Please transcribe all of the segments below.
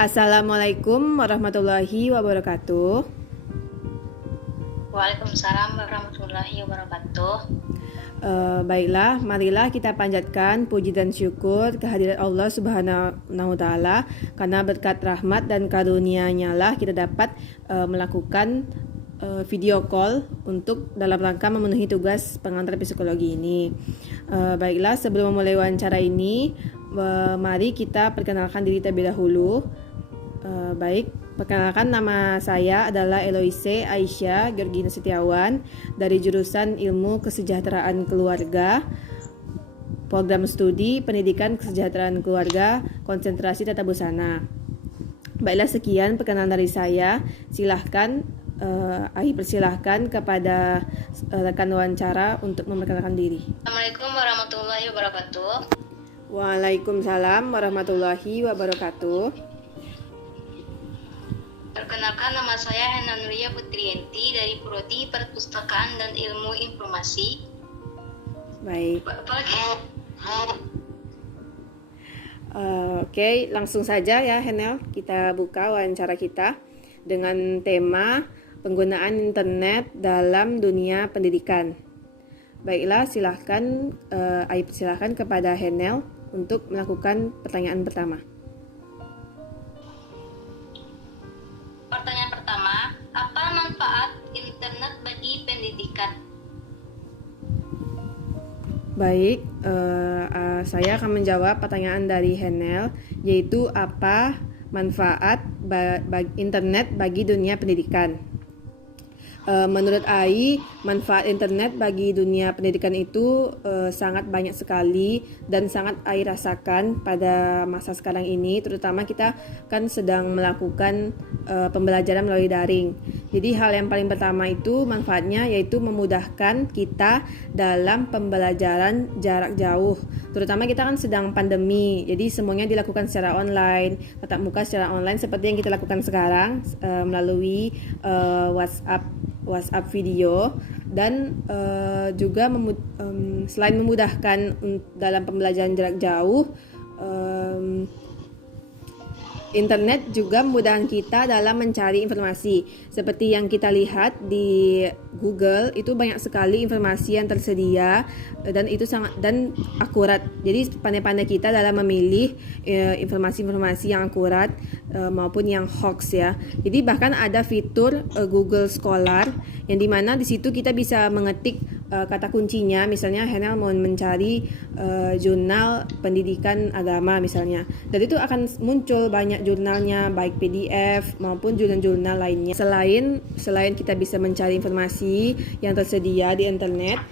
Assalamualaikum warahmatullahi wabarakatuh. Waalaikumsalam warahmatullahi wabarakatuh. Baiklah, marilah kita panjatkan puji dan syukur kehadirat Allah Subhanahu wa Ta'ala, karena berkat rahmat dan karunia-Nya lah kita dapat melakukan video call untuk dalam rangka memenuhi tugas pengantar psikologi ini. Baiklah, sebelum memulai wawancara ini, mari kita perkenalkan diri terlebih dahulu. Perkenalkan, nama saya adalah Eloise Aisyah Georgina Setiawan dari jurusan Ilmu Kesejahteraan Keluarga, Program Studi Pendidikan Kesejahteraan Keluarga, Konsentrasi Tata Busana. Baiklah, sekian perkenalan dari saya. Silahkan, persilahkan kepada rekan wawancara untuk memperkenalkan diri. Assalamualaikum warahmatullahi wabarakatuh. Waalaikumsalam warahmatullahi wabarakatuh. Perkenalkan, nama saya Hena Nuria Putriyanti dari Prodi Perpustakaan dan Ilmu Informasi. Baik. Apalagi? Oke, langsung saja ya Henel, kita buka wawancara kita dengan tema penggunaan internet dalam dunia pendidikan. Baiklah, silahkan silahkan kepada Henel untuk melakukan pertanyaan pertama. Pertanyaan pertama, apa manfaat internet bagi pendidikan? Baik, saya akan menjawab pertanyaan dari Henel, yaitu apa manfaat internet bagi dunia pendidikan. Menurut AI, manfaat internet bagi dunia pendidikan itu sangat banyak sekali dan sangat AI rasakan pada masa sekarang ini, terutama kita kan sedang melakukan pembelajaran melalui daring. Jadi hal yang paling pertama itu manfaatnya yaitu memudahkan kita dalam pembelajaran jarak jauh. Terutama kita kan sedang pandemi, jadi semuanya dilakukan secara online, tatap muka secara online seperti yang kita lakukan sekarang melalui WhatsApp video, dan juga selain memudahkan dalam pembelajaran jarak jauh, internet juga memudahkan kita dalam mencari informasi. Seperti yang kita lihat di Google, itu banyak sekali informasi yang tersedia dan itu sangat akurat. Jadi pandai-pandai kita dalam memilih informasi-informasi yang akurat maupun yang hoax ya. Jadi bahkan ada fitur Google Scholar yang dimana di situ kita bisa mengetik kata kuncinya, misalnya Henel mau mencari jurnal pendidikan agama misalnya, dan itu akan muncul banyak jurnalnya, baik PDF maupun jurnal-jurnal lainnya. Selain kita bisa mencari informasi yang tersedia di internet,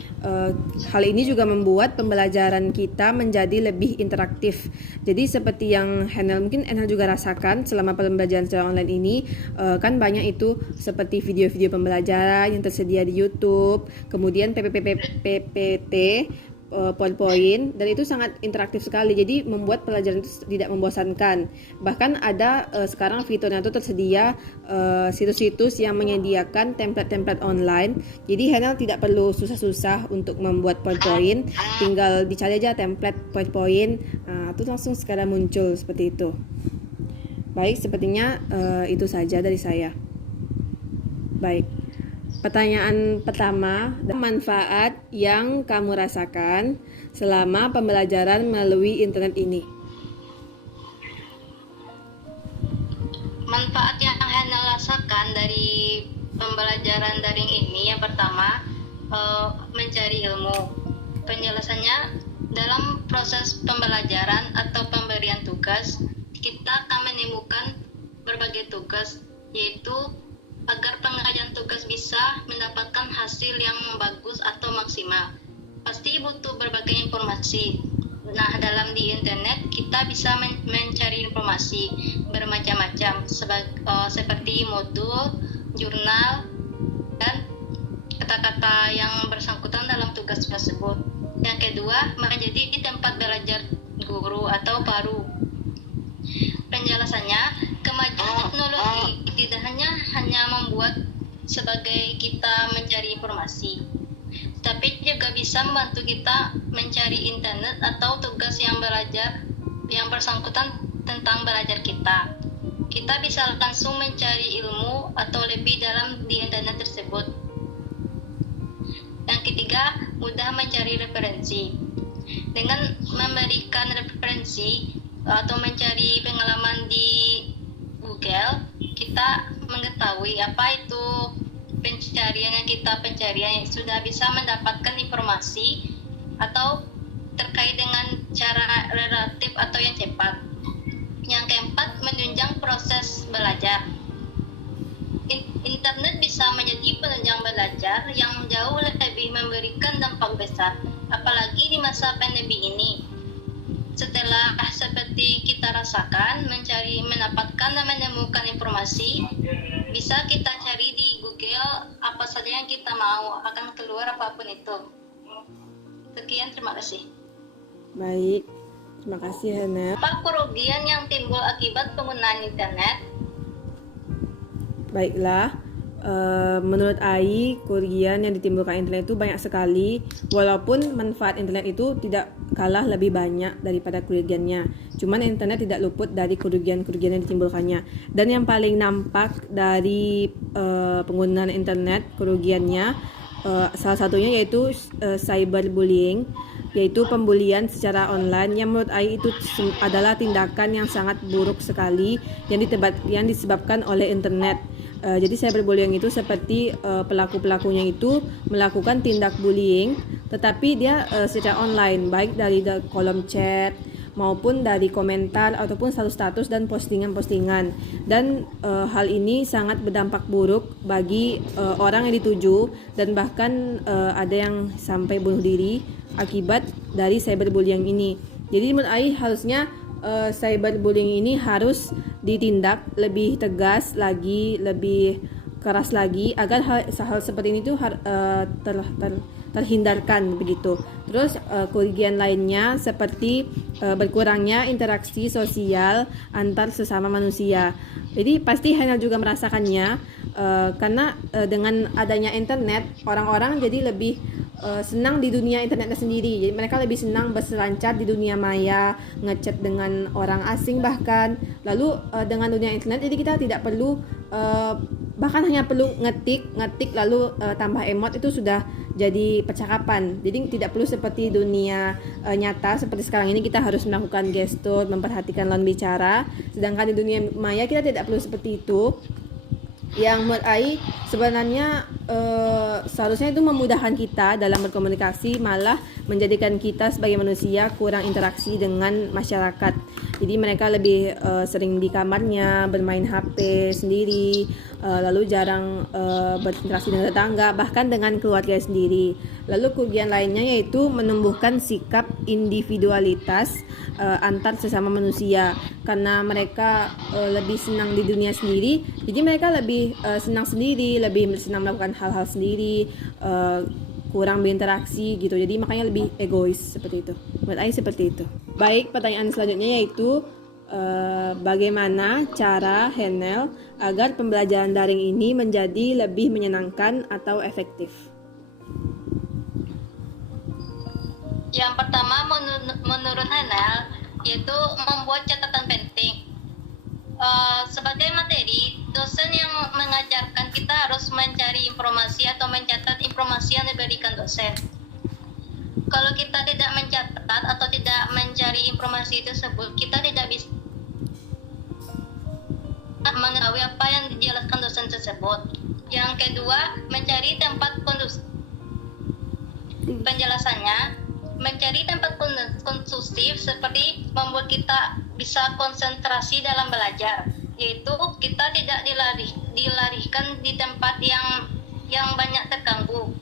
hal ini juga membuat pembelajaran kita menjadi lebih interaktif. Jadi seperti yang mungkin Henel juga rasakan selama pembelajaran secara online ini, kan banyak itu seperti video-video pembelajaran yang tersedia di YouTube, kemudian PPT, PowerPoint, dan itu sangat interaktif sekali. Jadi membuat pelajaran itu tidak membosankan. Bahkan ada sekarang fiturnya itu tersedia situs-situs yang menyediakan template-template online. Jadi Henel tidak perlu susah-susah untuk membuat PowerPoint, tinggal dicari aja template PowerPoint, itu langsung sekarang muncul seperti itu. Baik, sepertinya itu saja dari saya. Baik. Pertanyaan pertama, manfaat yang kamu rasakan selama pembelajaran melalui internet ini? Manfaat yang Hena rasakan dari pembelajaran daring ini, yang pertama, mencari ilmu. Penjelasannya, dalam proses pembelajaran atau pemberian tugas, kita akan menemukan berbagai tugas, yaitu agar pengerjaan tugas bisa mendapatkan hasil yang bagus atau maksimal, pasti butuh berbagai informasi. Nah, dalam di internet kita bisa mencari informasi bermacam-macam, seperti modul, jurnal, dan kata-kata yang bersangkutan dalam tugas tersebut. Yang kedua, menjadi tempat belajar guru atau paru. Penjelasannya, kemajuan teknologi tidak hanya membuat sebagai kita mencari informasi, tapi juga bisa membantu kita mencari internet atau tugas yang bersangkutan tentang belajar kita. kita bisa langsung mencari ilmu atau lebih dalam di internet tersebut. Yang ketiga, mudah mencari referensi. Dengan memberikan referensi atau mencari pengalaman di Google, kita mengetahui apa itu pencarian yang sudah bisa mendapatkan informasi atau terkait dengan cara relatif atau yang cepat. Yang keempat, menunjang proses belajar. Internet bisa menjadi penunjang belajar yang jauh lebih memberikan dampak besar, apalagi di masa pandemi ini. Setelah seperti kita rasakan, mendapatkan dan menemukan informasi, bisa kita cari di Google apa saja yang kita mau, akan keluar apapun itu. Sekian, terima kasih. Baik, terima kasih Hana. Apa kerugian yang timbul akibat penggunaan internet? Baiklah, menurut Ai, kerugian yang ditimbulkan internet itu banyak sekali, walaupun manfaat internet itu tidak kalah lebih banyak daripada kerugiannya. Cuman internet tidak luput dari kerugian-kerugian yang ditimbulkannya. Dan yang paling nampak dari penggunaan internet kerugiannya, salah satunya yaitu cyberbullying, yaitu pembulian secara online yang menurut Ai itu adalah tindakan yang sangat buruk sekali yang disebabkan oleh internet. Jadi cyberbullying itu seperti pelaku-pelakunya itu melakukan tindak bullying, tetapi dia secara online, baik dari kolom chat maupun dari komentar ataupun status dan postingan-postingan. Dan hal ini sangat berdampak buruk bagi orang yang dituju, dan bahkan ada yang sampai bunuh diri akibat dari cyberbullying ini. Jadi menurut Ai harusnya cyberbullying ini harus ditindak lebih tegas lagi, lebih keras lagi, agar hal seperti ini tuh terhindarkan begitu. Terus kerugian lainnya seperti berkurangnya interaksi sosial antar sesama manusia. Jadi pasti Hana juga merasakannya, karena dengan adanya internet, orang-orang jadi lebih senang di dunia internetnya sendiri. Jadi mereka lebih senang berselancar di dunia maya, ngechat dengan orang asing bahkan. Lalu dengan dunia internet, jadi kita tidak perlu bahkan hanya perlu ngetik lalu tambah emot, itu sudah jadi percakapan. Jadi tidak perlu seperti dunia nyata seperti sekarang ini kita harus melakukan gestur, memperhatikan lawan bicara. Sedangkan di dunia maya kita tidak perlu seperti itu. Yang menurut Ai sebenarnya seharusnya itu memudahkan kita dalam berkomunikasi, malah menjadikan kita sebagai manusia kurang interaksi dengan masyarakat. Jadi mereka lebih sering di kamarnya bermain HP sendiri, lalu jarang berinteraksi dengan tetangga, bahkan dengan keluarga sendiri. Lalu kerugian lainnya yaitu menumbuhkan sikap individualitas antar sesama manusia, karena mereka lebih senang di dunia sendiri. Jadi mereka lebih senang sendiri, lebih senang melakukan hal-hal sendiri, kurang berinteraksi gitu. Jadi makanya lebih egois seperti itu. Menurut Ai seperti itu. Baik, pertanyaan selanjutnya yaitu bagaimana cara Henel agar pembelajaran daring ini menjadi lebih menyenangkan atau efektif? Yang pertama, menurut Henel, yaitu membuat catatan penting. Sebagai materi, dosen yang mengajarkan kita harus mencari informasi atau mencatat informasi yang diberikan dosen. Kalau kita tidak mencatat atau tidak mencari informasi tersebut, kita tidak bisa mengetahui apa yang dijelaskan dosen tersebut. Yang kedua, mencari tempat kondusif. Penjelasannya, mencari tempat kondusif seperti membuat kita bisa konsentrasi dalam belajar, yaitu kita tidak dilarikan di tempat yang banyak terganggu,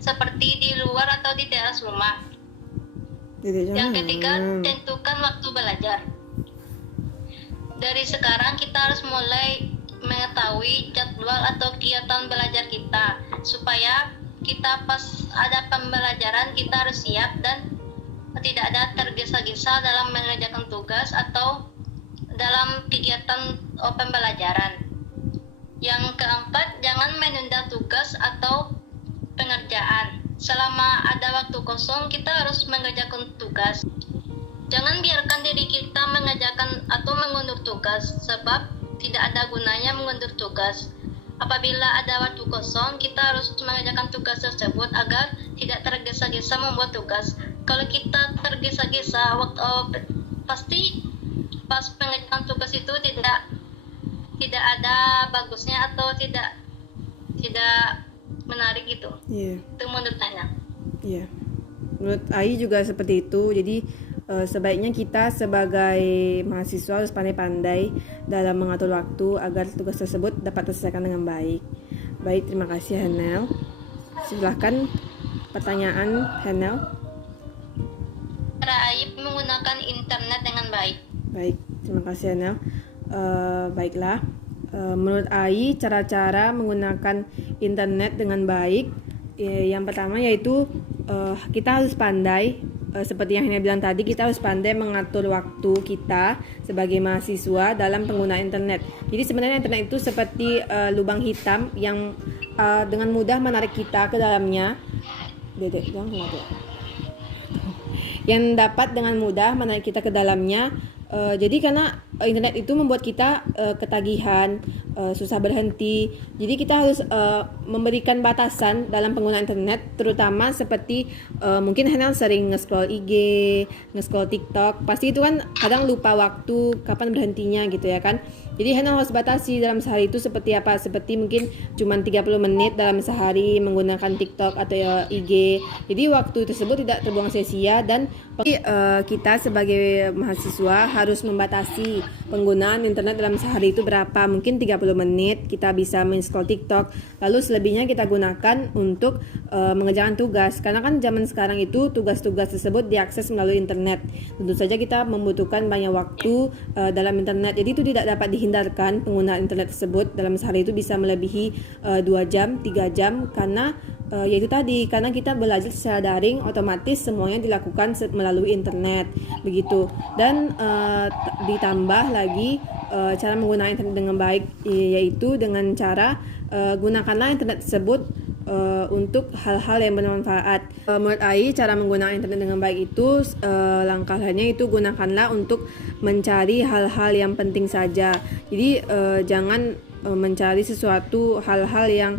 seperti di luar atau di teras rumah. Yang ketiga, tentukan waktu belajar. Dari sekarang kita harus mulai mengetahui jadwal atau kegiatan belajar kita, supaya kita pas ada pembelajaran kita harus siap dan tidak ada tergesa-gesa dalam mengerjakan tugas atau dalam kegiatan pembelajaran. Yang keempat, jangan menunda tugas atau pengerjaan. Selama ada waktu kosong, kita harus mengerjakan tugas. Jangan biarkan diri kita mengerjakan atau mengundur tugas, sebab tidak ada gunanya mengundur tugas. Apabila ada waktu kosong, kita harus mengerjakan tugas tersebut agar tidak tergesa-gesa membuat tugas. Kalau kita tergesa-gesa, pasti pas pengerjaan tugas itu tidak ada bagusnya atau tidak menarik gitu. Iya. Itu menurut Ana. Iya. Menurut Ai juga seperti itu. Jadi sebaiknya kita sebagai mahasiswa harus pandai-pandai dalam mengatur waktu agar tugas tersebut dapat terselesaikan dengan baik. Baik, terima kasih Hanel. Silahkan pertanyaan Hanel. Cara Ai menggunakan internet dengan baik. Baik, terima kasih Hanel. Baiklah, menurut Ai cara-cara menggunakan internet dengan baik, yang pertama yaitu kita harus pandai. Seperti yang Hina bilang tadi, kita harus pandai mengatur waktu kita sebagai mahasiswa dalam penggunaan internet. Jadi sebenarnya internet itu seperti lubang hitam yang dengan mudah menarik kita ke dalamnya. Yang dapat dengan mudah menarik kita ke dalamnya. Jadi karena internet itu membuat kita ketagihan, susah berhenti. Jadi kita harus memberikan batasan dalam penggunaan internet, terutama seperti mungkin Hanel sering nge-scroll IG, nge-scroll TikTok. Pasti itu kan kadang lupa waktu, kapan berhentinya gitu ya kan. Jadi Hanel harus batasi dalam sehari itu seperti apa? Seperti mungkin cuma 30 menit dalam sehari menggunakan TikTok atau IG. Jadi waktu tersebut tidak terbuang sia-sia dan kita sebagai mahasiswa harus membatasi penggunaan internet dalam sehari itu berapa. Mungkin 30 menit kita bisa men-scroll TikTok, lalu selebihnya kita gunakan untuk mengerjakan tugas. Karena kan zaman sekarang itu tugas-tugas tersebut diakses melalui internet. Tentu saja kita membutuhkan banyak waktu dalam internet. Jadi itu tidak dapat dihindarkan penggunaan internet tersebut dalam sehari itu bisa melebihi 2 jam, 3 jam karena yaitu tadi, karena kita belajar secara daring, otomatis semuanya dilakukan melalui internet begitu. Dan ditambah lagi cara menggunakan internet dengan baik, yaitu dengan cara gunakanlah internet tersebut untuk hal-hal yang bermanfaat. Menurut Ai, cara menggunakan internet dengan baik itu langkah lainnya itu gunakanlah untuk mencari hal-hal yang penting saja. Jadi jangan mencari sesuatu hal-hal yang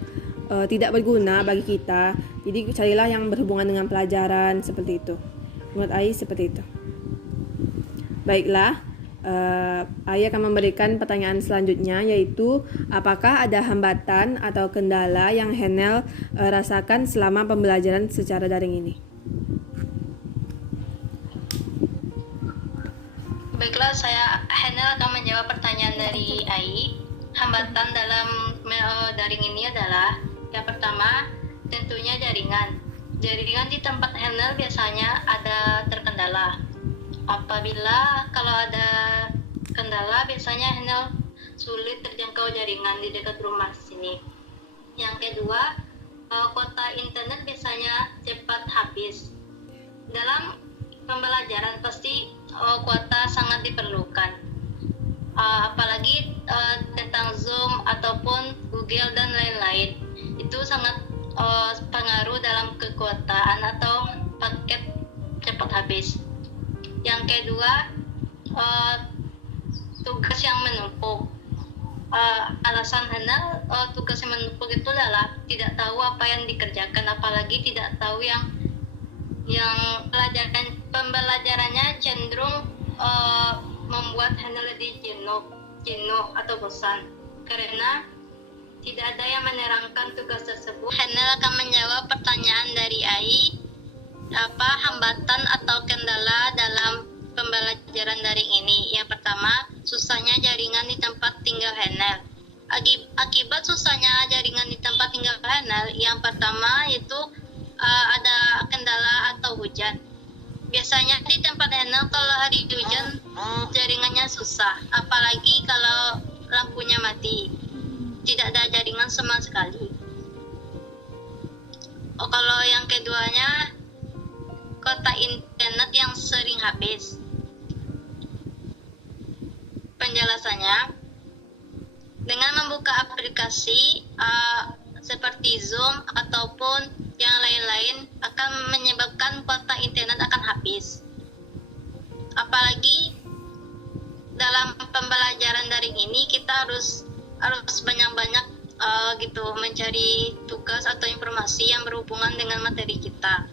tidak berguna bagi kita. Jadi carilah yang berhubungan dengan pelajaran seperti itu. Menurut Ai seperti itu. Baiklah, Ai akan memberikan pertanyaan selanjutnya, yaitu apakah ada hambatan atau kendala yang Hanel rasakan selama pembelajaran secara daring ini? Baiklah, Hanel akan menjawab pertanyaan dari Ai. Hambatan dalam daring ini adalah yang pertama, tentunya jaringan. Jaringan di tempat Hanel biasanya ada terkendala. Apabila kalau ada kendala, biasanya Hanel sulit terjangkau jaringan di dekat rumah sini. Yang kedua, kuota internet biasanya cepat habis. Dalam pembelajaran pasti kuota sangat diperlukan. Apalagi tentang Zoom ataupun Google dan lain-lain. Itu sangat pengaruh dalam kekuatan atau paket cepat habis. Yang kedua, tugas yang menumpuk. Alasan Hanel tugas yang menumpuk itu adalah tidak tahu apa yang dikerjakan, apalagi tidak tahu yang pembelajarannya cenderung membuat Hanel lebih jenuh atau bosan karena tidak ada yang menerangkan tugas tersebut. Hanel akan menjawab pertanyaan dari Ai, apa hambatan atau kendala dalam pembelajaran daring ini. Yang pertama, susahnya jaringan di tempat tinggal Hanel. Akibat susahnya jaringan di tempat tinggal Hanel, yang pertama itu ada kendala atau hujan. Biasanya di tempat Hanel kalau hari hujan jaringannya susah, apalagi kalau lampunya mati. Tidak ada jaringan sama sekali. Kalau yang keduanya, kuota internet yang sering habis. Penjelasannya, dengan membuka aplikasi seperti Zoom ataupun yang lain-lain akan menyebabkan kuota internet akan habis. Apalagi pembelajaran daring ini kita harus banyak-banyak gitu mencari tugas atau informasi yang berhubungan dengan materi kita.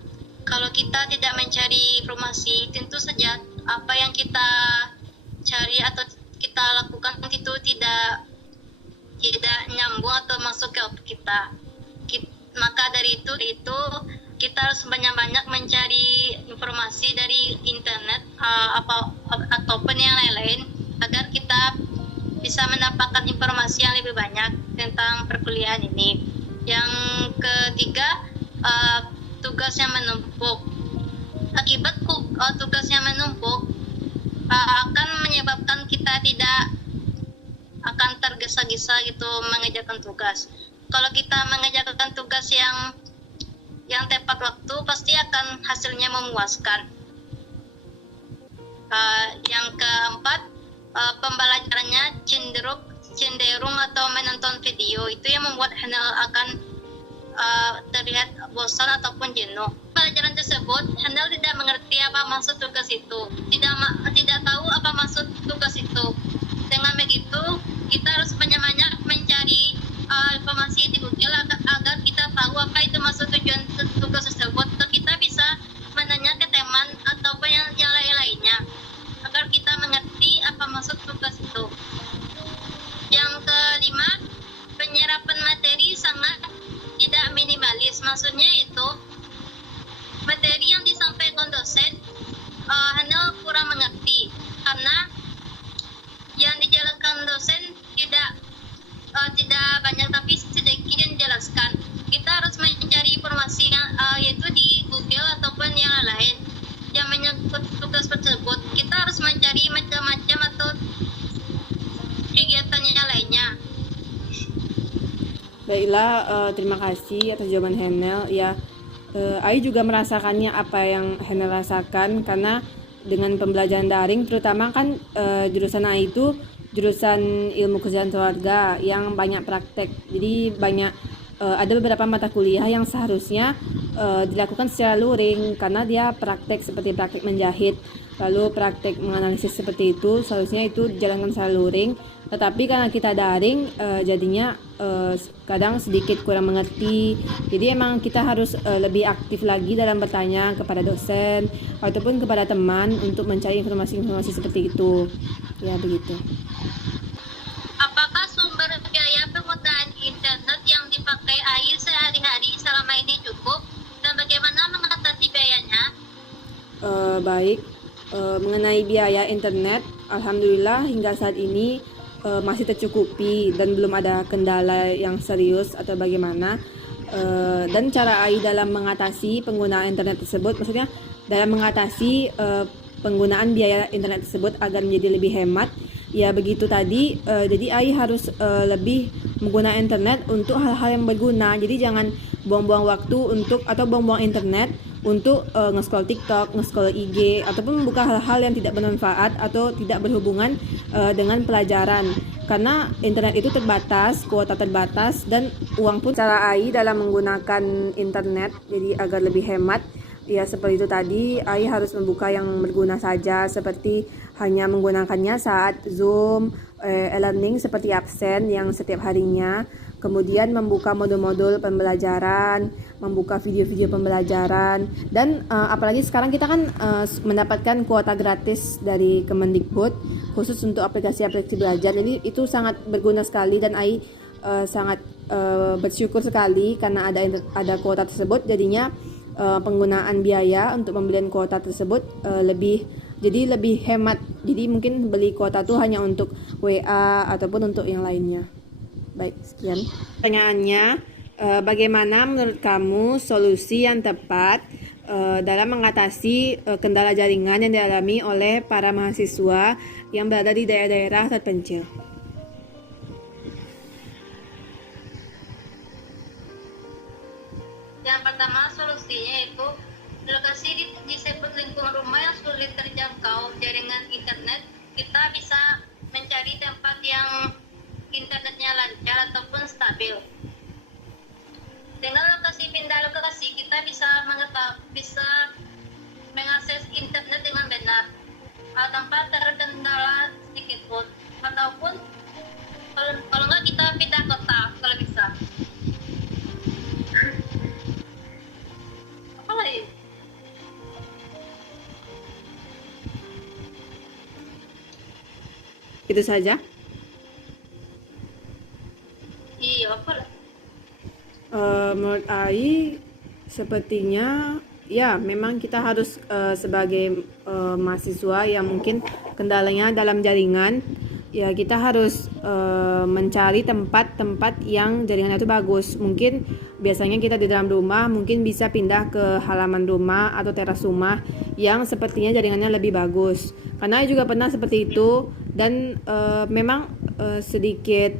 Kalau kita tidak mencari informasi, tentu saja apa yang kita cari atau kita lakukan itu tidak nyambung atau masuk ke otak kita. Maka dari itu kita harus banyak-banyak mencari informasi dari internet ataupun yang lain-lain agar kita bisa mendapatkan informasi yang lebih banyak tentang perkuliahan ini. Yang ketiga, tugas yang menumpuk. Akibat tugas yang menumpuk akan menyebabkan kita tidak akan tergesa-gesa gitu mengerjakan tugas. Kalau kita mengerjakan tugas yang tepat waktu, pasti akan hasilnya memuaskan. Yang keempat, pembelajarannya cenderung atau menonton video, itu yang membuat Hanel akan terlihat bosan ataupun jenuh. Pelajaran tersebut Hanel tidak mengerti apa maksud tugas itu, tidak tahu apa maksud tugas itu. Dengan begitu kita harus banyak-banyak mencari informasi di Google agar kita tahu apa itu maksud tujuan tugas tersebut, atau kita bisa menanya ke teman ataupun yang lain-lainnya agar kita mengerti apa maksud tugas itu. Yang kelima, penyerapan materi sangat tidak minimalis. Maksudnya itu materi yang disampaikan dosen Hanel kurang mengerti karena yang dijelaskan dosen tidak banyak tapi sedikit yang dijelaskan. Kita harus mencari informasi yaitu di Google ataupun yang lain yang menyangkut tugas tersebut. Kita harus mencari macam-macam atau kegiatan yang lainnya. Baiklah, terima kasih atas jawaban Hanel. Ya, Ai juga merasakannya apa yang Hanel rasakan, karena dengan pembelajaran daring, terutama kan jurusan Ai itu jurusan ilmu kesehatan keluarga yang banyak praktek. Jadi banyak ada beberapa mata kuliah yang seharusnya dilakukan secara luring karena dia praktek seperti praktek menjahit, lalu praktek menganalisis seperti itu, seharusnya itu dijalankan secara luring. Tetapi karena kita daring, jadinya kadang sedikit kurang mengerti. Jadi emang kita harus lebih aktif lagi dalam bertanya kepada dosen ataupun kepada teman untuk mencari informasi-informasi seperti itu. Ya, begitu. Apakah sumber biaya penggunaan internet yang dipakai AI sehari-hari selama ini cukup, dan bagaimana mengatasi biayanya? Baik, mengenai biaya internet, alhamdulillah hingga saat ini masih tercukupi dan belum ada kendala yang serius atau bagaimana. Dan cara AI dalam mengatasi penggunaan internet tersebut, maksudnya dalam mengatasi penggunaan biaya internet tersebut agar menjadi lebih hemat, ya begitu tadi. Jadi AI harus lebih menggunakan internet untuk hal-hal yang berguna. Jadi jangan buang-buang waktu atau buang-buang internet untuk nge-scroll TikTok, nge-scroll IG, ataupun membuka hal-hal yang tidak bermanfaat atau tidak berhubungan dengan pelajaran. Karena internet itu terbatas, kuota terbatas, dan uang pun. Cara AI dalam menggunakan internet jadi agar lebih hemat, ya seperti itu tadi, AI harus membuka yang berguna saja, seperti hanya menggunakannya saat Zoom, e-learning seperti absen yang setiap harinya, kemudian membuka modul-modul pembelajaran, membuka video-video pembelajaran, dan apalagi sekarang kita kan mendapatkan kuota gratis dari Kemendikbud khusus untuk aplikasi-aplikasi belajar. Jadi itu sangat berguna sekali, dan AI sangat bersyukur sekali karena ada kuota tersebut. Jadinya penggunaan biaya untuk pembelian kuota tersebut lebih hemat. Jadi mungkin beli kuota itu hanya untuk WA ataupun untuk yang lainnya. Baik, sekian pertanyaannya. Bagaimana menurut kamu solusi yang tepat dalam mengatasi kendala jaringan yang dialami oleh para mahasiswa yang berada di daerah-daerah terpencil? Yang pertama, solusinya itu lokasi disebut lingkungan rumah yang sulit terjangkau jaringan internet. Kita bisa mencari tempat yang internetnya lancar ataupun stabil. Dengan pindah lokasi, kita bisa mengakses internet dengan benar tanpa terkendala sedikit pun. Itu saja. Iya, apa lah? Menurut Ai, sepertinya ya memang kita harus sebagai mahasiswa yang mungkin kendalanya dalam jaringan, ya kita harus mencari tempat-tempat yang jaringannya itu bagus. Mungkin biasanya kita di dalam rumah mungkin bisa pindah ke halaman rumah atau teras rumah yang sepertinya jaringannya lebih bagus. Karena Ai juga pernah seperti itu dan memang sedikit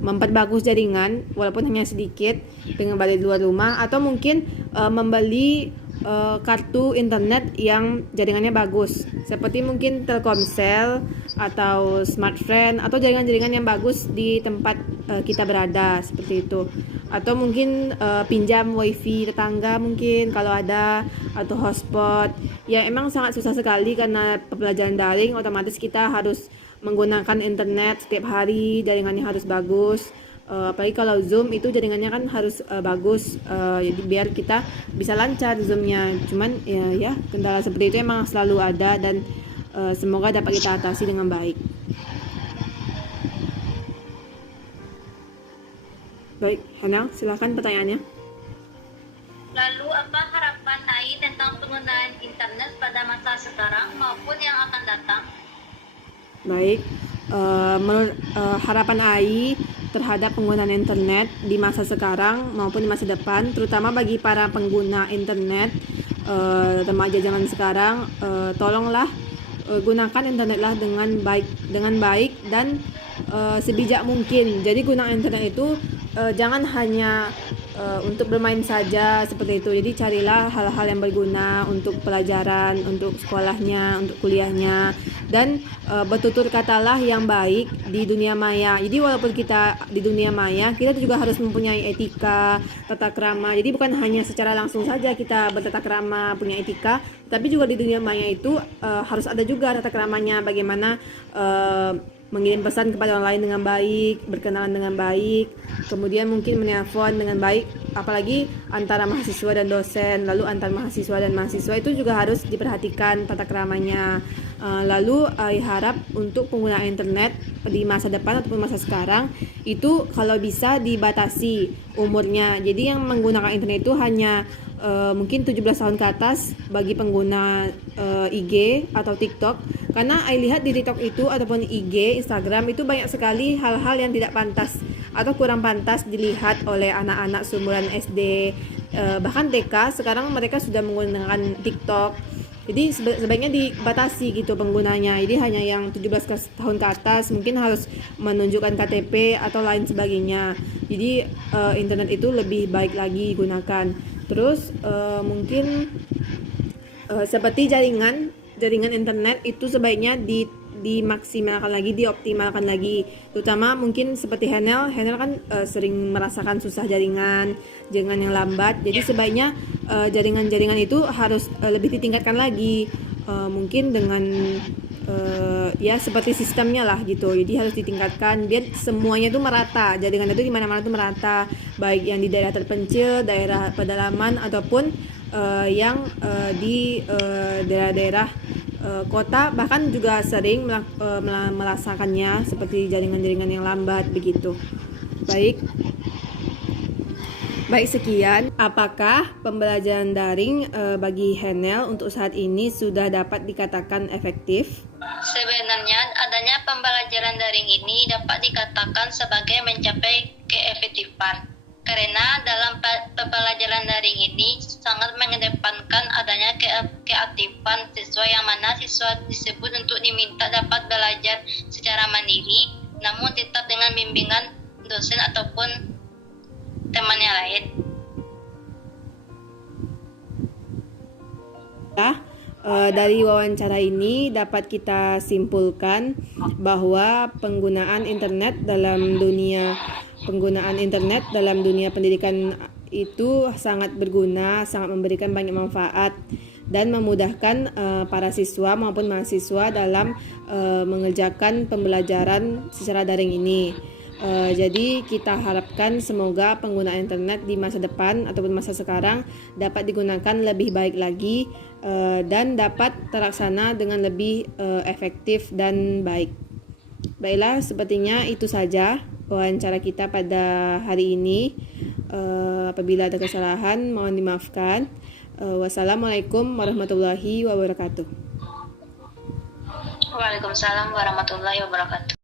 memperbagus jaringan walaupun hanya sedikit dengan berada di luar rumah, atau mungkin membeli kartu internet yang jaringannya bagus seperti mungkin Telkomsel atau Smartfren atau jaringan-jaringan yang bagus di tempat kita berada seperti itu, atau mungkin pinjam wifi tetangga mungkin kalau ada, atau hotspot. Ya emang sangat susah sekali karena pembelajaran daring, otomatis kita harus menggunakan internet setiap hari, jaringannya harus bagus. Apalagi kalau Zoom itu jaringannya kan harus bagus, jadi biar kita bisa lancar Zoomnya. Cuman ya kendala seperti itu emang selalu ada dan semoga dapat kita atasi dengan baik. Baik, Hana, silakan pertanyaannya. Lalu apa harapan AI tentang penggunaan internet pada masa sekarang maupun yang akan datang? Baik, menurut harapan AI terhadap penggunaan internet di masa sekarang maupun di masa depan, terutama bagi para pengguna internet, remaja zaman sekarang, tolonglah gunakan internetlah dengan baik dan sebijak mungkin. Jadi gunakan internet itu jangan hanya untuk bermain saja seperti itu. Jadi carilah hal-hal yang berguna untuk pelajaran, untuk sekolahnya, untuk kuliahnya, dan bertutur katalah yang baik di dunia maya. Jadi walaupun kita di dunia maya, kita juga harus mempunyai etika, tata krama. Jadi bukan hanya secara langsung saja kita bertata krama, punya etika, tapi juga di dunia maya itu harus ada juga tata kramanya, bagaimana mengirim pesan kepada orang lain dengan baik, berkenalan dengan baik, kemudian mungkin menelpon dengan baik, apalagi antara mahasiswa dan dosen, lalu antar mahasiswa dan mahasiswa itu juga harus diperhatikan tata keramanya. Lalu harap untuk penggunaan internet di masa depan ataupun masa sekarang itu kalau bisa dibatasi umurnya. Jadi yang menggunakan internet itu hanya mungkin 17 tahun ke atas bagi pengguna IG atau TikTok, karena saya lihat di TikTok itu ataupun IG, Instagram itu banyak sekali hal-hal yang tidak pantas atau kurang pantas dilihat oleh anak-anak seumuran SD, bahkan TK. Sekarang mereka sudah menggunakan TikTok. Jadi sebaiknya dibatasi gitu penggunanya. Jadi hanya yang 17 tahun ke atas mungkin harus menunjukkan KTP atau lain sebagainya. Jadi internet itu lebih baik lagi digunakan. Terus mungkin seperti jaringan internet itu sebaiknya dimaksimalkan lagi, dioptimalkan lagi. Terutama mungkin seperti Hanel kan sering merasakan susah jaringan yang lambat. Jadi sebaiknya jaringan itu harus lebih ditingkatkan lagi. Mungkin dengan ya seperti sistemnya lah gitu. Jadi harus ditingkatkan biar semuanya itu merata. Jaringan itu di mana-mana itu merata, baik yang di daerah terpencil, daerah pedalaman, ataupun yang di daerah-daerah kota, bahkan juga sering merasakannya seperti jaringan-jaringan yang lambat begitu. Baik, sekian. Apakah pembelajaran daring bagi Hanel untuk saat ini sudah dapat dikatakan efektif? Sebenarnya adanya pembelajaran daring ini dapat dikatakan sebagai mencapai keefektifan. Karena dalam pembelajaran daring ini sangat mengedepankan adanya keaktifan siswa, yang mana siswa disebut untuk diminta dapat belajar secara mandiri, namun tetap dengan bimbingan dosen ataupun temannya lain. Dari wawancara ini dapat kita simpulkan bahwa penggunaan internet dalam dunia pendidikan itu sangat berguna, sangat memberikan banyak manfaat dan memudahkan para siswa maupun mahasiswa dalam mengerjakan pembelajaran secara daring ini. Jadi kita harapkan semoga penggunaan internet di masa depan ataupun masa sekarang dapat digunakan lebih baik lagi dan dapat terlaksana dengan lebih efektif dan baik. Baiklah, sepertinya itu saja wawancara kita pada hari ini. Apabila ada kesalahan, mohon dimaafkan. Wassalamualaikum warahmatullahi wabarakatuh. Waalaikumsalam warahmatullahi wabarakatuh.